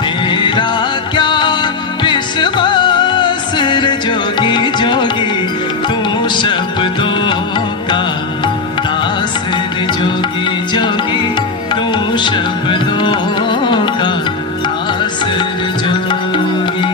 तेरा क्या विश्वास रे जोगी जोगी, तू शब्दों का दास रे जोगी जोगी, तू शब्दों का दास रे जोगी।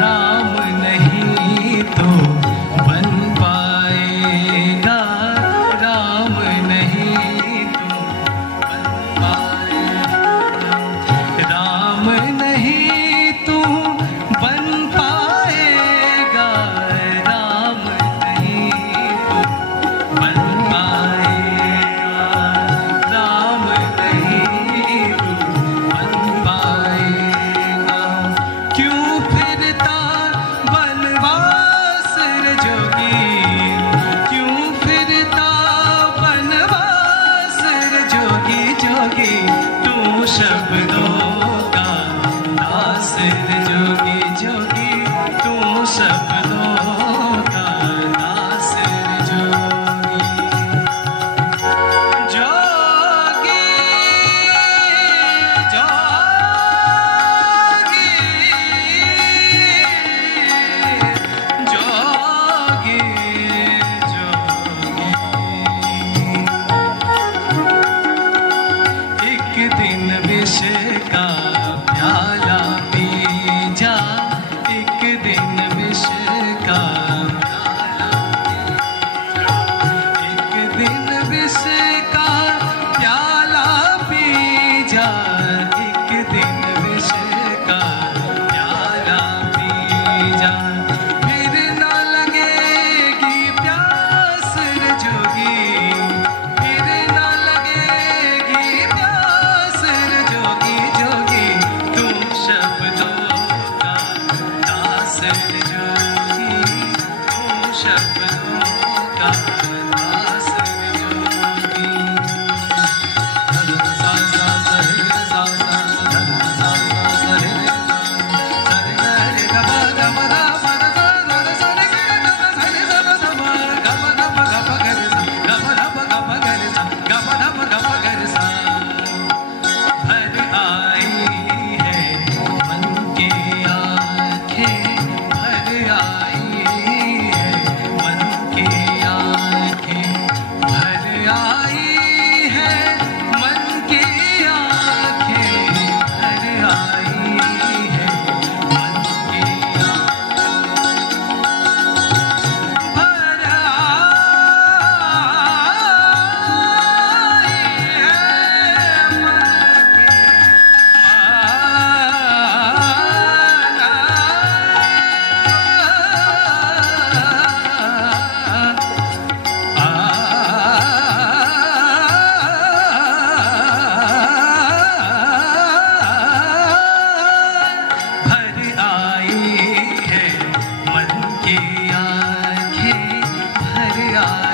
राम नहीं तो बन पाएगा, राम नहीं तो बन पाएगा, राम नहीं तू बन पाएगा, राम नहीं तू बन पाएगा, राम नहीं तू बन पाएगा। क्यों फिरता बनवास रे जोगी, क्यों फिरता बनवास रे जोगी जोगी, तू शब्दों का दास रे जोगी जोगी, तू शब्दों का दास रे जोगी। जोगी जोगी जोगी जोगी, एक दिन विष का प्याला पी जा, एक दिन विष का प्याला पी जा, एक दिन विष का प्याला पी जा, एक दिन विष का प्याला पी जा, फिर न लगेगी प्यास रे जोगी, फिर न लगेगी प्यास रे जोगी जोगी, तू शब्दों का दास रे जोगी, तू शब्दों का दास रे जोगी। सा सा सा रे सा सा सा सा सा रे रे ग ग ग म ध म ध सा ध रे सा रे ग ग सा रे सा ध म ग म ध प ग प ग रे सा ग म ध प ग प ग रे सा ग म ध प ग प ग रे सा। भर आई है मन की आँखें, भर आई है मन की आँखें, भर आई है मन की आँखें, भर आई है मन की आँखें, भर आई है मन भर आई है मन की आँखें, भर आई